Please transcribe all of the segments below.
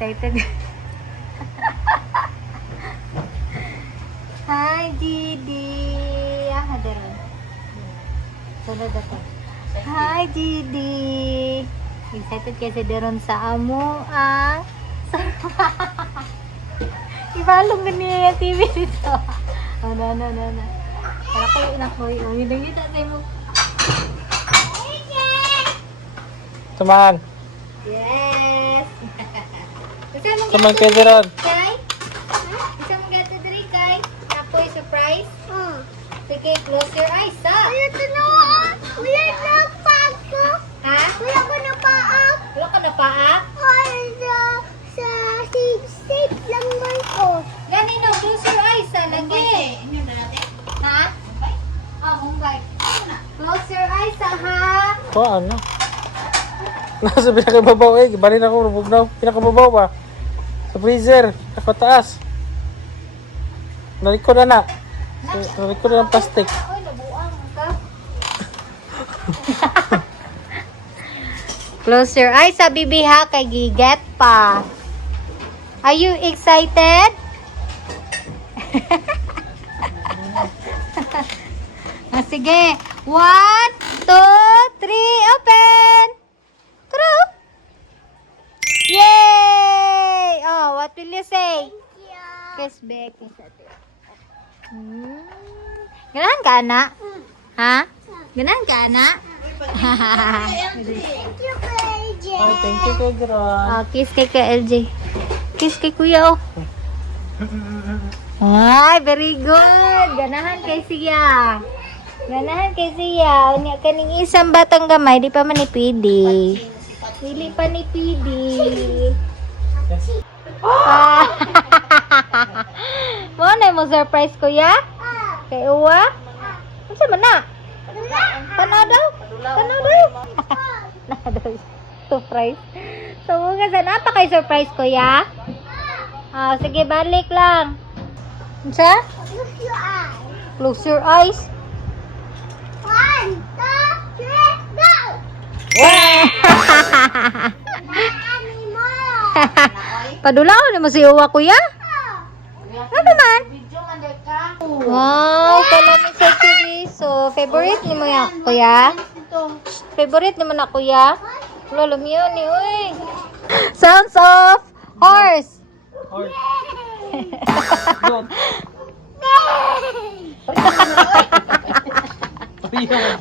Excited. Hi, Didi. Ah, daron. Sunod ako. Hi, Didi. Excited kasi daron sa amo, ah. Ibalong ganyan yung TV dito. Oh, no. Para kayo inakoy. Oh, yun lang kita sa'yo mo. Tumahan. Yes! Tumahan kayo daron. Kay? Isa mong gato diri, Kay? Ako'y surprise? Sige, close your eyes, ha? Wala na paak ko. Ha? Wala ko na paak. Wala ka na paak? Sa safe lang man ko. Gani no, close your eyes, ha? Lagi. Ha? Ah, Mumbai. Close your eyes, ha? Ko ano? Nasa pinakababaw eh. Balin ako, rubog na. Pinakababaw ba? Sa freezer. Nakataas. Nalikod na. Nalikod na ng plastic. Uy, nabuang ka. Close your eyes, ha, bibi, ha? Kay giget pa. Are you excited? Ah, sige. 1, 2, 3, open! True! Yay! Oh, what will you say? Kiss back. Ganahan ka, anak? Ha? Ganahan ka, anak? Thank you, KJ. Ay, thank you kay Gron. Oh, kiss kay LJ. Kiss kay kuya, oh. Ay, very good. Ganahan kay siya. Ganahan kay siya. Unya kaning isang batang gamay, di pa man ni pidi. Dili pa ni pidi. Ah. Mo na mo surprise kuya? Kay uwa? Unsa man na? Tanaw daw. Surprise. So, mga sana pa kay surprise kuya? Ah, sige, balik lang. Unsa? Close your eyes. Close your eyes. 1, 2, 3, go! Padulaw na mo si uwa kuya? Ano man? Wow, kalamig sa chorizo. Favorite ni mo ya, kuya? Favorite ni mo na kuya? Wala, lumiyon ni, uy. Sounds of horse. Horse. Goat.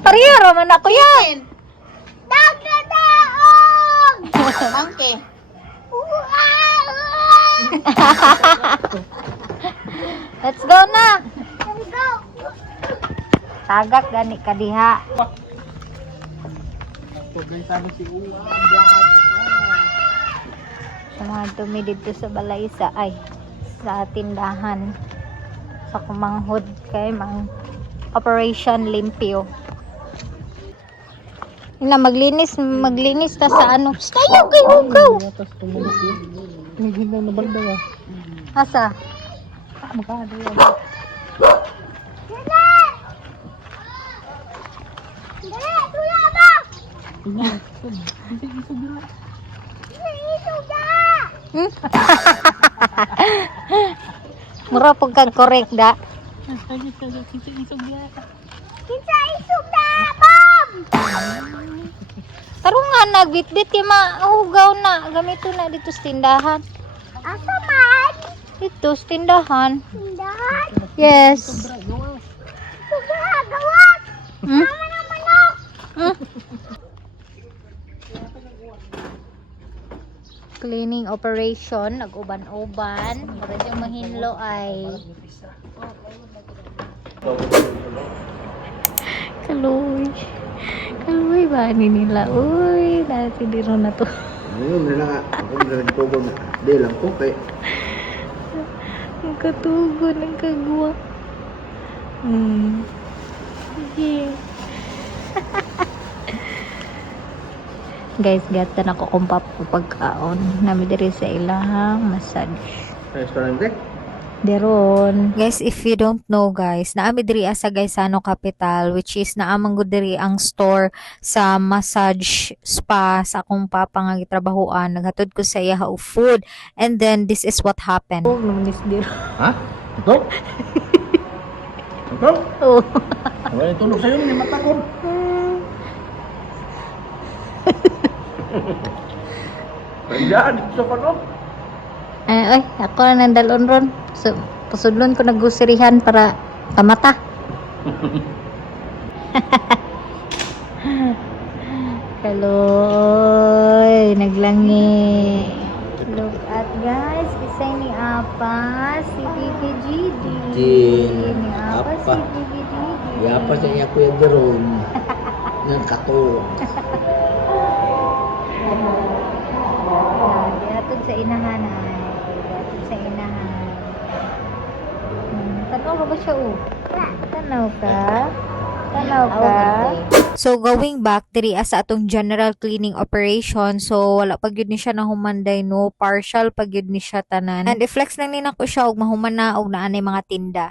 Pariya raman na kuya. Dagadaog! Monkey. Let's go na. Let's go! Tagak gani kadiha. Pagkaitano si Uwa. Sa mga dumi dito sa balaysa ay sa tindahan sa kumanghod kay mang Operation Limpio. Ina maglinis ta sa ano. Tayo kay hugaw. Tapos tumulog yun. Hindi na nabalda ba? Asa? Makahado yan. Dali! Tula ba? Tingnan. Hindi isog nila. Isog na! Hmm? Mura pag kag correct da. Isog nila. Kinsa isog na! Mom! Tarungan nagbitbit kay mahugaw na. Gamito na dito sa tindahan. Asa man? Dito sa tindahan. Tindahan? Yes. Suga! Gawat! Hmm? Tama na manok! Hmm? Cleaning operation, nag-uban-uban. Para siyang mahinlo ay Kaluy. Kaluy ba ni nila? Uy, dati dito na to. Ngayon na lang ako nagtugol na. Di lang po kay Ang katugon, ang kagwa. Sige. Guys, gata na ko kung pagkaon. Nami diri sa ilahang massage. restaurant eh. Deron. Guys, if you don't know guys, naami diri sa Gaisano Capital, which is naamang gud diri ang store sa massage spa sa akong papa nga gitrabahoan. Naghatod ko sa iya og food, and then this is what happened. Oh, naman is diri. Ha? Ito? Ito? Oh. Wala tulog sa'yo, hindi matakot. Kaya, dito sa pano. Ay, ako na nandalon ron. So, pasudlon ko nagusirihan para kamata. Kaloy, naglangi. Look at guys, isay ni Apa, si Bibi Gigi. Gigi, Ni Apa, Apa. si Bibi Gigi. Yapa sa iya kuya Jeron. Yan kato. Diatod sa inahan ay. Diatod sa inahan. Tanaw ka ba siya o? Tanaw ka? Tanaw ka? So going back diri sa atong general cleaning operation, so wala pag yun ni siya nahumanday no, partial pag yun ni siya tanan. And i-flex lang ni nako siya og mahuman na og naanay mga tinda.